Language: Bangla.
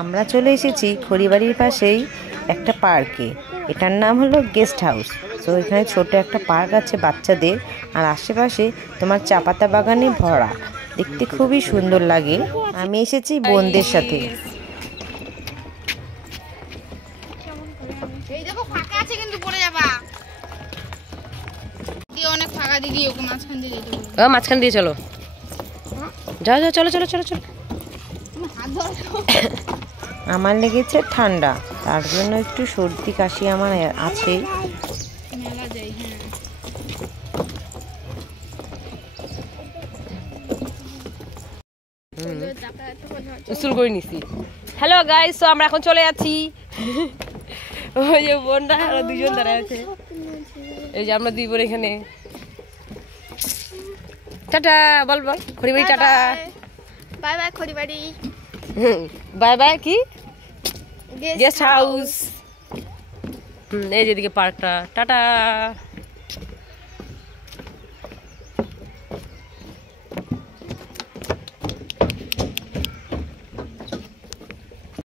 আমরা চলে এসেছি খড়িবাড়ির পাশেই একটা পার্কে। এটার নাম হলো গেস্ট হাউস। তো এখানে ছোট একটা পার্ক আছে বাচ্চাদের, আর আশেপাশে তোমার চা পাতা বাগানে ভরা, দেখতে খুবই সুন্দর লাগে। আমি এসেছি বোনদের সাথে। মাঝখান দিয়ে চলো, যাও যাও, চলো চলো চলো চলো। আমার লেগেছে ঠান্ডা, তার জন্য একটু সর্দি কাশি আমার আছে। উসুল করে নিছি। হ্যালো গাইস, তো আমরা এখন চলে যাচ্ছি। ওই যে বোনরা দুজন দাঁড়ায় আছে, এই যে আমরা দুই বোন এখানে। টাটা বল বল, Kharibari tata. Bye bye Kharibari. Bye bye কি গেস্ট হাউস। এই যেদিকে পার্কটা, টাটা।